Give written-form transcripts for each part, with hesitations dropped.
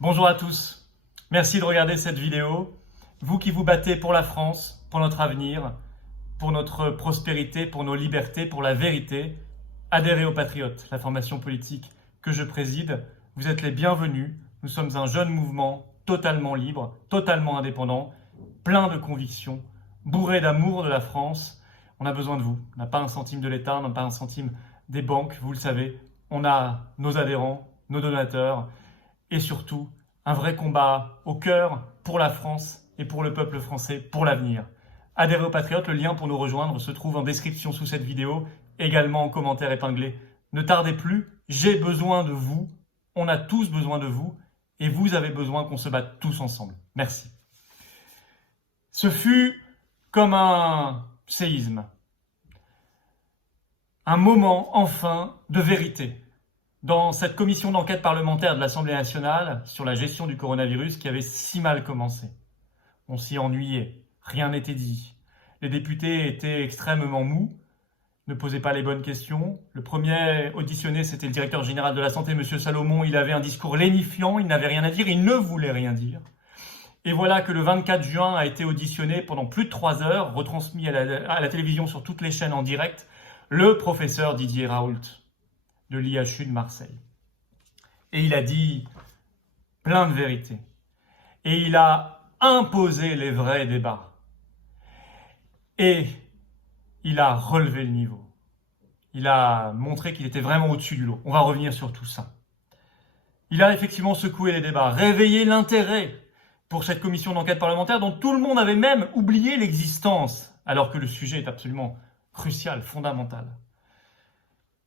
Bonjour à tous, merci de regarder cette vidéo. Vous qui vous battez pour la France, pour notre avenir, pour notre prospérité, pour nos libertés, pour la vérité, adhérez aux Patriotes, la formation politique que je préside. Vous êtes les bienvenus. Nous sommes un jeune mouvement totalement libre, totalement indépendant, plein de convictions, bourré d'amour de la France. On a besoin de vous. On n'a pas un centime de l'État, on n'a pas un centime des banques, vous le savez. On a nos adhérents, nos donateurs et surtout un vrai combat au cœur pour la France et pour le peuple français, pour l'avenir. Adhérez aux Patriotes, le lien pour nous rejoindre se trouve en description sous cette vidéo, également en commentaire épinglé. Ne tardez plus, j'ai besoin de vous, on a tous besoin de vous, et vous avez besoin qu'on se batte tous ensemble. Merci. Ce fut comme un séisme, un moment enfin de vérité dans cette commission d'enquête parlementaire de l'Assemblée nationale sur la gestion du coronavirus qui avait si mal commencé. On s'y ennuyait, rien n'était dit. Les députés étaient extrêmement mous, ne posaient pas les bonnes questions. Le premier auditionné, c'était le directeur général de la Santé, M. Salomon. Il avait un discours lénifiant, il n'avait rien à dire, il ne voulait rien dire. Et voilà que le 24 juin a été auditionné pendant plus de 3 heures, retransmis à la télévision sur toutes les chaînes en direct, le professeur Didier Raoult de l'IHU de Marseille. Et il a dit plein de vérités. Et il a imposé les vrais débats. Et il a relevé le niveau. Il a montré qu'il était vraiment au-dessus du lot. On va revenir sur tout ça. Il a effectivement secoué les débats, réveillé l'intérêt pour cette commission d'enquête parlementaire dont tout le monde avait même oublié l'existence, alors que le sujet est absolument crucial, fondamental.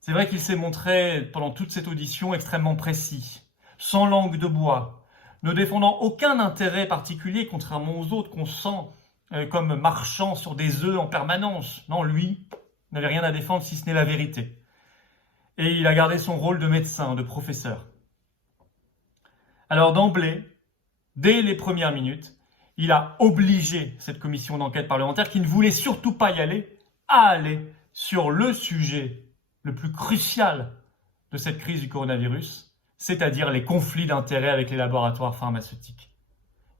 C'est vrai qu'il s'est montré pendant toute cette audition extrêmement précis, sans langue de bois, ne défendant aucun intérêt particulier, contrairement aux autres qu'on sent comme marchant sur des œufs en permanence. Non, lui n'avait rien à défendre si ce n'est la vérité. Et il a gardé son rôle de médecin, de professeur. Alors d'emblée, dès les premières minutes, il a obligé cette commission d'enquête parlementaire, qui ne voulait surtout pas y aller, à aller sur le sujet le plus crucial de cette crise du coronavirus, c'est-à-dire les conflits d'intérêts avec les laboratoires pharmaceutiques.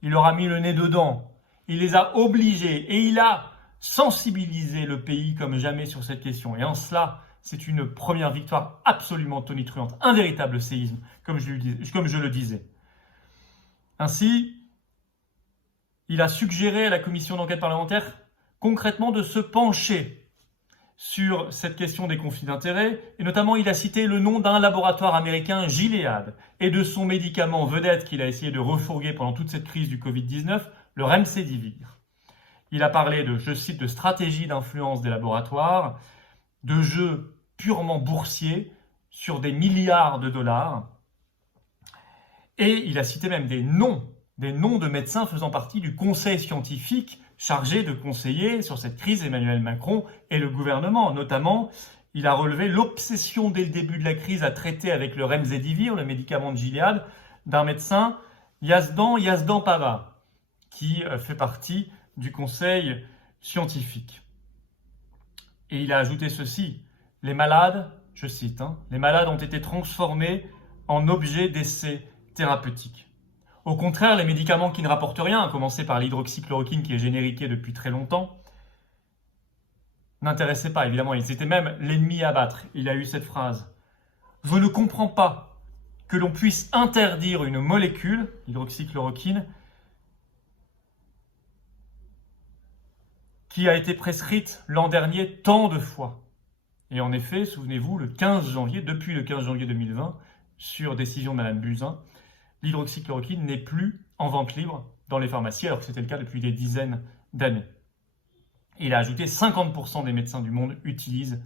Il leur a mis le nez dedans, il les a obligés et il a sensibilisé le pays comme jamais sur cette question. Et en cela, c'est une première victoire absolument tonitruante, un véritable séisme, comme je le disais. Ainsi, il a suggéré à la commission d'enquête parlementaire concrètement de se pencher sur cette question des conflits d'intérêts, et notamment il a cité le nom d'un laboratoire américain, Gilead, et de son médicament vedette qu'il a essayé de refourguer pendant toute cette crise du Covid-19, le Remdesivir. Il a parlé de, je cite, de stratégie d'influence des laboratoires, de jeux purement boursiers sur des milliards de dollars, et il a cité même des noms de médecins faisant partie du conseil scientifique chargé de conseiller sur cette crise Emmanuel Macron et le gouvernement. Notamment, il a relevé l'obsession dès le début de la crise à traiter avec le Remdesivir, le médicament de Gilead, d'un médecin, Yazdan Pava, qui fait partie du conseil scientifique. Et il a ajouté ceci, les malades, je cite, les malades ont été transformés en objets d'essai thérapeutiques. Au contraire, les médicaments qui ne rapportent rien, à commencer par l'hydroxychloroquine qui est génériqué depuis très longtemps, n'intéressaient pas, évidemment. Ils étaient même l'ennemi à battre. Il a eu cette phrase. « Je ne comprends pas que l'on puisse interdire une molécule, l'hydroxychloroquine, qui a été prescrite l'an dernier tant de fois. » Et en effet, souvenez-vous, depuis le 15 janvier 2020, sur décision de Mme Buzyn, l'hydroxychloroquine n'est plus en vente libre dans les pharmacies, alors que c'était le cas depuis des dizaines d'années. Il a ajouté 50% des médecins du monde utilisent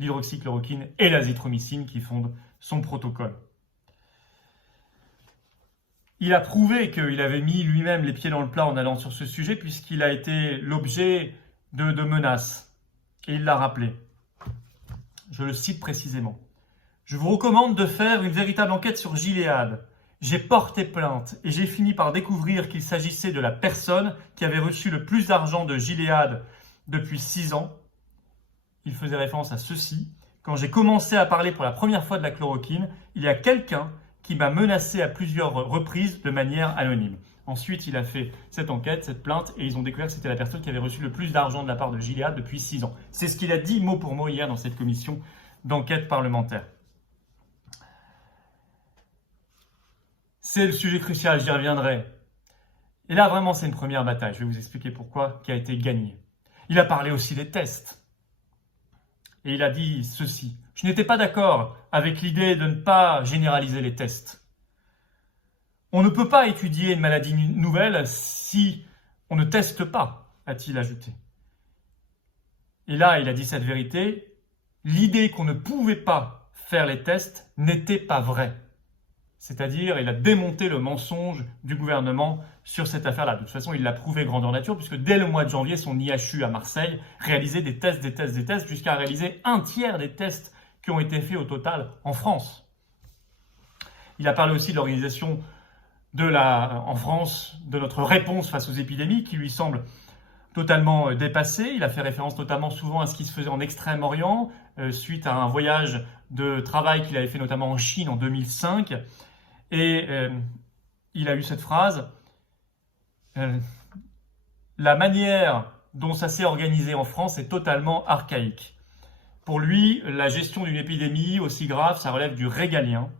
l'hydroxychloroquine et l'azithromycine qui fondent son protocole. Il a prouvé qu'il avait mis lui-même les pieds dans le plat en allant sur ce sujet puisqu'il a été l'objet de menaces. Et il l'a rappelé. Je le cite précisément. « Je vous recommande de faire une véritable enquête sur Gilead. J'ai porté plainte et j'ai fini par découvrir qu'il s'agissait de la personne qui avait reçu le plus d'argent de Gilead depuis 6 ans. » Il faisait référence à ceci. « Quand j'ai commencé à parler pour la première fois de la chloroquine, il y a quelqu'un qui m'a menacé à plusieurs reprises de manière anonyme. Ensuite, il a fait cette enquête, cette plainte, et ils ont découvert que c'était la personne qui avait reçu le plus d'argent de la part de Gilead depuis 6 ans. C'est ce qu'il a dit mot pour mot hier dans cette commission d'enquête parlementaire. C'est le sujet crucial, j'y reviendrai. Et là, vraiment, c'est une première bataille. Je vais vous expliquer pourquoi, qui a été gagnée. Il a parlé aussi des tests. Et il a dit ceci. Je n'étais pas d'accord avec l'idée de ne pas généraliser les tests. On ne peut pas étudier une maladie nouvelle si on ne teste pas, a-t-il ajouté. Et là, il a dit cette vérité. L'idée qu'on ne pouvait pas faire les tests n'était pas vraie. C'est-à-dire, il a démonté le mensonge du gouvernement sur cette affaire-là. De toute façon, il l'a prouvé grandeur nature, puisque dès le mois de janvier, son IHU à Marseille réalisait des tests, jusqu'à réaliser un tiers des tests qui ont été faits au total en France. Il a parlé aussi de l'organisation en France, de notre réponse face aux épidémies, qui lui semble totalement dépassée. Il a fait référence notamment souvent à ce qui se faisait en Extrême-Orient, suite à un voyage de travail qu'il avait fait notamment en Chine en 2005. Et il a eu cette phrase, la manière dont ça s'est organisé en France est totalement archaïque. Pour lui, la gestion d'une épidémie aussi grave, ça relève du régalien.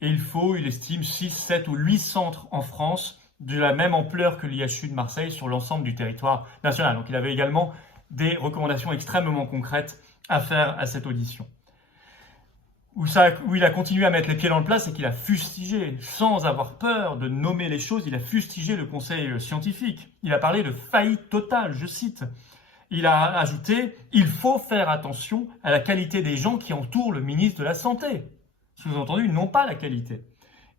Et il estime 6, 7 ou 8 centres en France de la même ampleur que l'IHU de Marseille sur l'ensemble du territoire national. Donc il avait également des recommandations extrêmement concrètes à faire à cette audition. Où il a continué à mettre les pieds dans le plat, c'est qu'il a fustigé, sans avoir peur de nommer les choses, il a fustigé le conseil scientifique. Il a parlé de faillite totale, je cite. Il a ajouté « Il faut faire attention à la qualité des gens qui entourent le ministre de la Santé ». Sous-entendu, non pas la qualité.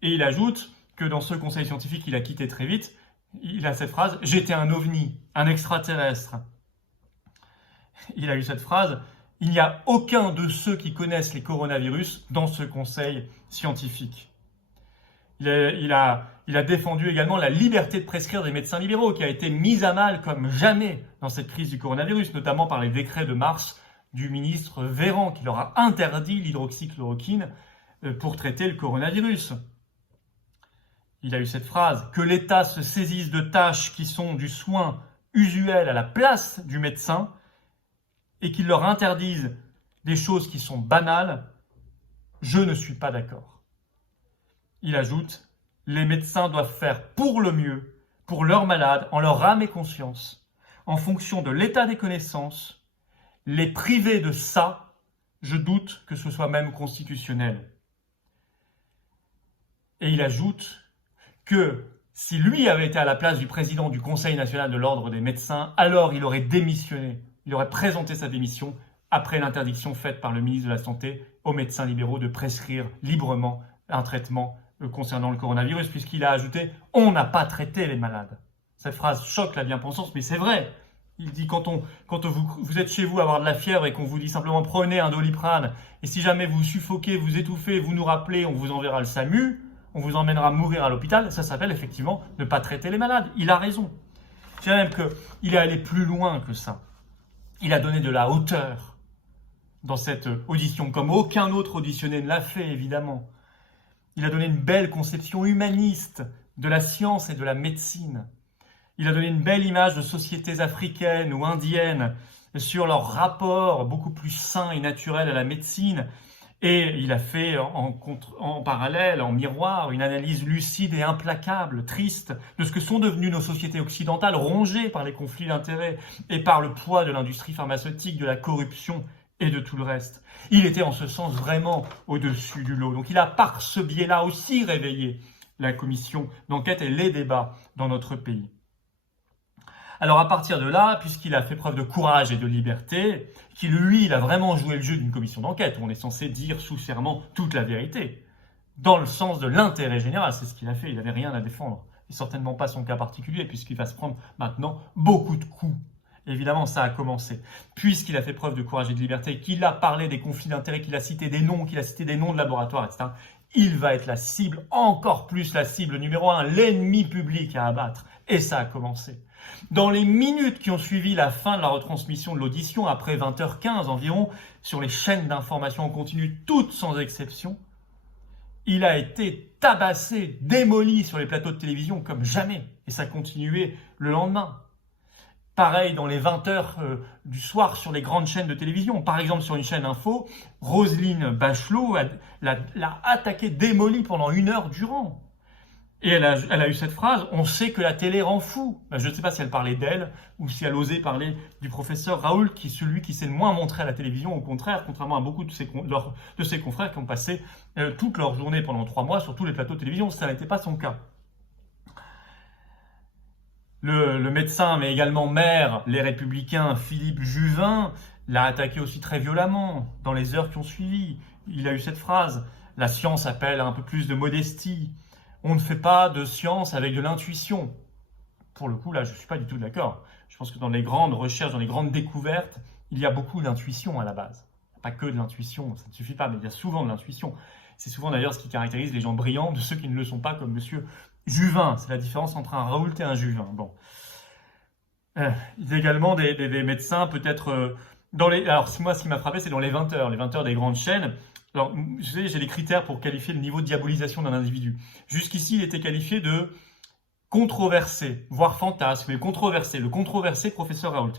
Et il ajoute que dans ce conseil scientifique qu'il a quitté très vite, il a cette phrase « J'étais un ovni, un extraterrestre ». Il a eu cette phrase « Il n'y a aucun de ceux qui connaissent les coronavirus dans ce conseil scientifique ». Il a défendu également la liberté de prescrire des médecins libéraux qui a été mise à mal comme jamais dans cette crise du coronavirus, notamment par les décrets de mars du ministre Véran qui leur a interdit l'hydroxychloroquine pour traiter le coronavirus. Il a eu cette phrase « Que l'État se saisisse de tâches qui sont du soin usuel à la place du médecin et qu'il leur interdise des choses qui sont banales, je ne suis pas d'accord. » Il ajoute « Les médecins doivent faire pour le mieux, pour leurs malades, en leur âme et conscience, en fonction de l'état des connaissances. Les priver de ça, je doute que ce soit même constitutionnel. » Et il ajoute que si lui avait été à la place du président du Conseil national de l'ordre des médecins, alors il aurait démissionné, il aurait présenté sa démission après l'interdiction faite par le ministre de la Santé aux médecins libéraux de prescrire librement un traitement concernant le coronavirus, puisqu'il a ajouté « On n'a pas traité les malades ». Cette phrase choque la bien-pensance, mais c'est vrai. Il dit quand vous êtes chez vous à avoir de la fièvre et qu'on vous dit simplement prenez un Doliprane, et si jamais vous suffoquez, vous étouffez, vous nous rappelez, on vous enverra le SAMU, on vous emmènera mourir à l'hôpital, ça s'appelle effectivement ne pas traiter les malades. Il a raison. Je dirais même qu'il est allé plus loin que ça. Il a donné de la hauteur dans cette audition, comme aucun autre auditionné ne l'a fait, évidemment. Il a donné une belle conception humaniste de la science et de la médecine. Il a donné une belle image de sociétés africaines ou indiennes sur leur rapport beaucoup plus sain et naturel à la médecine. Et il a fait en parallèle, en miroir, une analyse lucide et implacable, triste, de ce que sont devenues nos sociétés occidentales, rongées par les conflits d'intérêts et par le poids de l'industrie pharmaceutique, de la corruption et de tout le reste. Il était en ce sens vraiment au-dessus du lot. Donc il a par ce biais-là aussi réveillé la commission d'enquête et les débats dans notre pays. Alors à partir de là, puisqu'il a fait preuve de courage et de liberté, il a vraiment joué le jeu d'une commission d'enquête où on est censé dire sous serment toute la vérité, dans le sens de l'intérêt général, c'est ce qu'il a fait, il n'avait rien à défendre, et certainement pas son cas particulier, puisqu'il va se prendre maintenant beaucoup de coups. Évidemment, ça a commencé. Puisqu'il a fait preuve de courage et de liberté, qu'il a parlé des conflits d'intérêts, qu'il a cité des noms, de laboratoires, etc., il va être la cible, encore plus la cible numéro 1, l'ennemi public à abattre. Et ça a commencé. Dans les minutes qui ont suivi la fin de la retransmission de l'audition, après 20h15 environ, sur les chaînes d'information en continu, toutes sans exception, il a été tabassé, démoli sur les plateaux de télévision comme jamais. Et ça continuait le lendemain. Pareil dans les 20h du soir sur les grandes chaînes de télévision. Par exemple, sur une chaîne info, Roselyne Bachelot l'a attaqué, démoli pendant 1 heure durant. Et elle a eu cette phrase: on sait que la télé rend fou. Ben, je ne sais pas si elle parlait d'elle ou si elle osait parler du professeur Raoult, qui est celui qui s'est le moins montré à la télévision. Au contraire, contrairement à beaucoup de ses confrères qui ont passé toute leur journée pendant 3 mois sur tous les plateaux de télévision. Ça n'était pas son cas. Le médecin, mais également maire, les Républicains, Philippe Juvin, l'a attaqué aussi très violemment dans les heures qui ont suivi. Il a eu cette phrase: la science appelle à un peu plus de modestie. On ne fait pas de science avec de l'intuition. Pour le coup, là, je ne suis pas du tout d'accord. Je pense que dans les grandes recherches, dans les grandes découvertes, il y a beaucoup d'intuition à la base. Pas que de l'intuition, ça ne suffit pas, mais il y a souvent de l'intuition. C'est souvent d'ailleurs ce qui caractérise les gens brillants de ceux qui ne le sont pas, comme monsieur Juvin. C'est la différence entre un Raoult et un Juvin. Bon. Il y a également des médecins, peut-être... Alors, moi, ce qui m'a frappé, c'est dans les 20h. Les 20h des grandes chaînes. Alors, vous savez, j'ai les critères pour qualifier le niveau de diabolisation d'un individu. Jusqu'ici, il était qualifié de controversé, voire fantasme, mais controversé, le controversé professeur Raoult.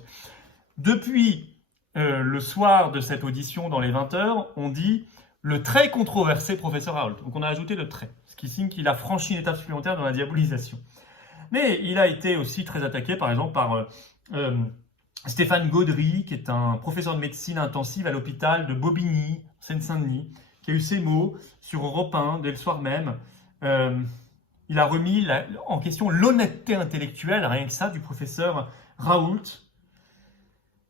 Depuis le soir de cette audition dans les 20h, on dit le très controversé professeur Raoult. Donc, on a ajouté le très, ce qui signe qu'il a franchi une étape supplémentaire dans la diabolisation. Mais il a été aussi très attaqué, par exemple, par Stéphane Gaudry, qui est un professeur de médecine intensive à l'hôpital de Bobigny, Seine-Saint-Denis, qui a eu ces mots sur Europe 1 dès le soir même. Il a remis en question l'honnêteté intellectuelle, rien que ça, du professeur Raoult.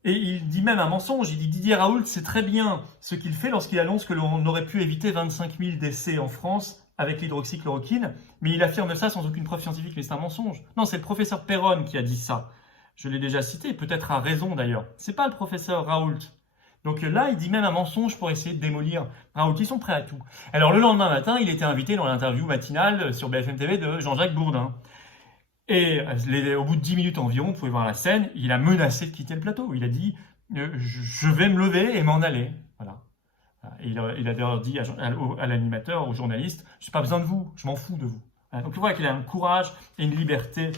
Et il dit même un mensonge. Il dit: Didier Raoult sait très bien ce qu'il fait lorsqu'il annonce que l'on aurait pu éviter 25 000 décès en France avec l'hydroxychloroquine, mais il affirme ça sans aucune preuve scientifique, mais c'est un mensonge. Non, c'est le professeur Perron qui a dit ça. Je l'ai déjà cité, peut-être à raison d'ailleurs. C'est pas le professeur Raoult. Donc là, il dit même un mensonge pour essayer de démolir Raoult. Ils sont prêts à tout. Alors le lendemain matin, il était invité dans l'interview matinale sur BFM TV de Jean-Jacques Bourdin. Et au bout de 10 minutes environ, vous pouvez voir la scène, il a menacé de quitter le plateau. Il a dit je vais me lever et m'en aller. Voilà. Et il a d'ailleurs dit à l'animateur, au journaliste: je n'ai pas besoin de vous, je m'en fous de vous. Donc vous voyez qu'il a un courage et une liberté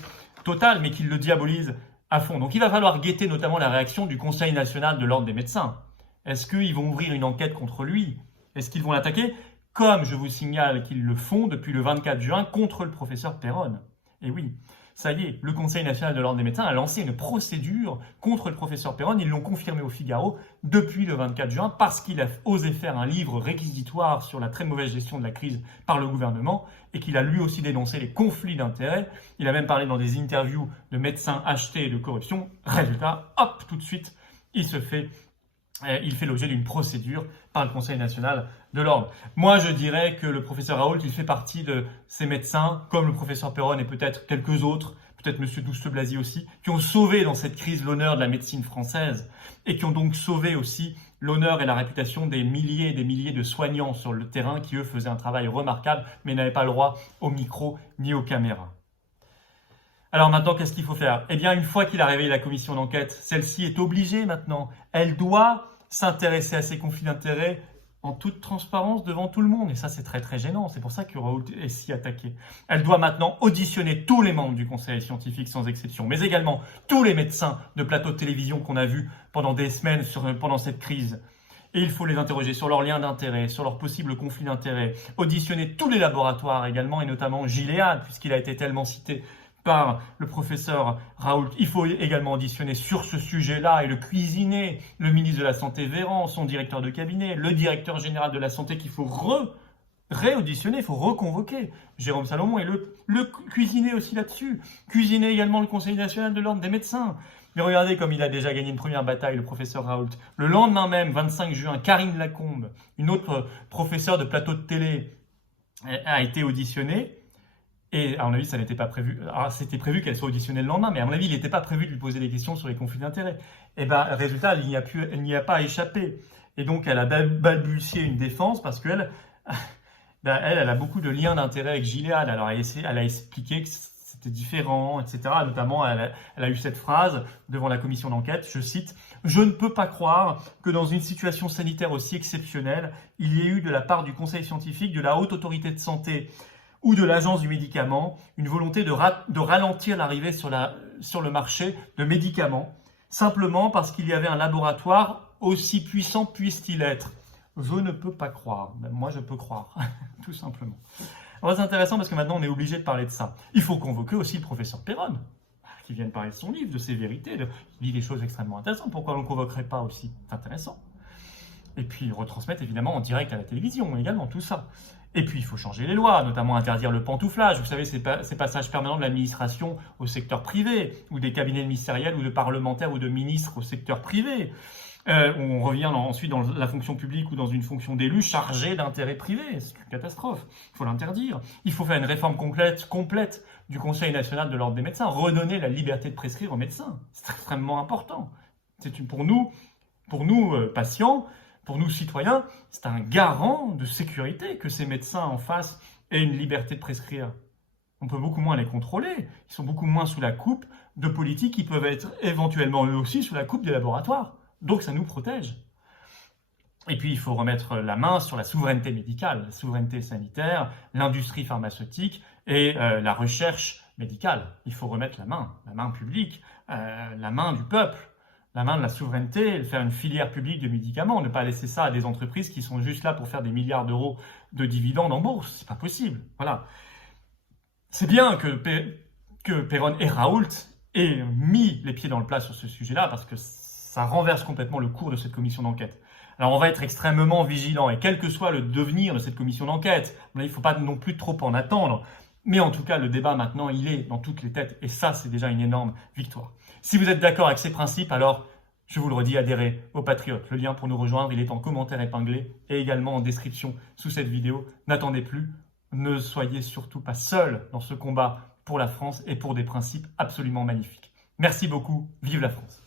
totale, mais qu'il le diabolise à fond. Donc il va falloir guetter notamment la réaction du Conseil national de l'ordre des médecins. Est-ce qu'ils vont ouvrir une enquête contre lui? Est-ce qu'ils vont l'attaquer? Comme je vous signale qu'ils le font depuis le 24 juin contre le professeur Perron. Et oui, ça y est, le Conseil national de l'ordre des médecins a lancé une procédure contre le professeur Perron. Ils l'ont confirmé au Figaro depuis le 24 juin parce qu'il a osé faire un livre réquisitoire sur la très mauvaise gestion de la crise par le gouvernement et qu'il a lui aussi dénoncé les conflits d'intérêts. Il a même parlé dans des interviews de médecins achetés et de corruption. Résultat, hop, tout de suite, il fait l'objet d'une procédure par le Conseil national de l'ordre. Moi, je dirais que le professeur Raoult, il fait partie de ces médecins, comme le professeur Perron et peut-être quelques autres, peut-être M. Douste-Blazy aussi, qui ont sauvé dans cette crise l'honneur de la médecine française et qui ont donc sauvé aussi l'honneur et la réputation des milliers et des milliers de soignants sur le terrain qui, eux, faisaient un travail remarquable mais n'avaient pas le droit au micro ni aux caméras. Alors maintenant, qu'est-ce qu'il faut faire? Eh bien, une fois qu'il a réveillé la commission d'enquête, celle-ci est obligée maintenant. Elle doit s'intéresser à ces conflits d'intérêts en toute transparence devant tout le monde. Et ça, c'est très très gênant. C'est pour ça que Raoult est si attaqué. Elle doit maintenant auditionner tous les membres du conseil scientifique sans exception, mais également tous les médecins de plateaux de télévision qu'on a vus pendant des semaines pendant cette crise. Et il faut les interroger sur leurs liens d'intérêt, sur leurs possibles conflits d'intérêts. Auditionner tous les laboratoires également, et notamment Gilead, puisqu'il a été tellement cité par le professeur Raoult. Il faut également auditionner sur ce sujet-là et le cuisiner, le ministre de la Santé Véran, son directeur de cabinet, le directeur général de la Santé qu'il faut réauditionner, il faut reconvoquer, Jérôme Salomon, et le cuisiner aussi là-dessus. Cuisiner également le Conseil national de l'ordre des médecins. Mais regardez comme il a déjà gagné une première bataille, le professeur Raoult. Le lendemain même, 25 juin, Karine Lacombe, une autre professeure de plateau de télé, a été auditionnée. Et à mon avis, ça n'était pas prévu. Alors, c'était prévu qu'elle soit auditionnée le lendemain, mais à mon avis, il n'était pas prévu de lui poser des questions sur les conflits d'intérêts. Et bien, résultat, elle n'y a pas échappé. Et donc, elle a balbutié une défense parce qu'elle elle a beaucoup de liens d'intérêt avec Gilead. Alors, elle a expliqué que c'était différent, etc. Notamment, elle a eu cette phrase devant la commission d'enquête, je cite, « Je ne peux pas croire que dans une situation sanitaire aussi exceptionnelle, il y ait eu de la part du Conseil scientifique, de la Haute Autorité de Santé ou de l'Agence du médicament une volonté de ralentir l'arrivée sur le marché de médicaments, simplement parce qu'il y avait un laboratoire aussi puissant puisse-t-il être. Je ne peux pas croire. Ben, moi, je peux croire, tout simplement. » Alors, c'est intéressant parce que maintenant, on est obligé de parler de ça. Il faut convoquer aussi le professeur Péronne, qui vient de parler de son livre, de ses vérités. Il dit des choses extrêmement intéressantes. Pourquoi on ne le convoquerait pas aussi? C'est intéressant. Et puis, retransmettre évidemment en direct à la télévision également, tout ça. Et puis, il faut changer les lois, notamment interdire le pantouflage. Vous savez, ces passages permanents de l'administration au secteur privé, ou des cabinets ministériels, ou de parlementaires, ou de ministres au secteur privé. On revient ensuite dans la fonction publique ou dans une fonction d'élu chargée d'intérêts privés. C'est une catastrophe. Il faut l'interdire. Il faut faire une réforme complète du Conseil national de l'ordre des médecins. Redonner la liberté de prescrire aux médecins. C'est extrêmement important. Pour nous patients, pour nous citoyens, c'est un garant de sécurité que ces médecins en face aient une liberté de prescrire. On peut beaucoup moins les contrôler. Ils sont beaucoup moins sous la coupe de politiques qui peuvent être éventuellement eux aussi sous la coupe des laboratoires. Donc ça nous protège. Et puis il faut remettre la main sur la souveraineté médicale, la souveraineté sanitaire, l'industrie pharmaceutique et la recherche médicale. Il faut remettre la main publique, la main du peuple, la main de la souveraineté, faire une filière publique de médicaments, ne pas laisser ça à des entreprises qui sont juste là pour faire des milliards d'euros de dividendes en bourse. C'est pas possible. Voilà. C'est bien que Péronne et Raoult aient mis les pieds dans le plat sur ce sujet-là parce que ça renverse complètement le cours de cette commission d'enquête. Alors on va être extrêmement vigilant et quel que soit le devenir de cette commission d'enquête, il ne faut pas non plus trop en attendre, mais en tout cas le débat maintenant il est dans toutes les têtes et ça c'est déjà une énorme victoire. Si vous êtes d'accord avec ces principes, alors je vous le redis, adhérez aux Patriotes. Le lien pour nous rejoindre, il est en commentaire épinglé et également en description sous cette vidéo. N'attendez plus, ne soyez surtout pas seuls dans ce combat pour la France et pour des principes absolument magnifiques. Merci beaucoup, vive la France.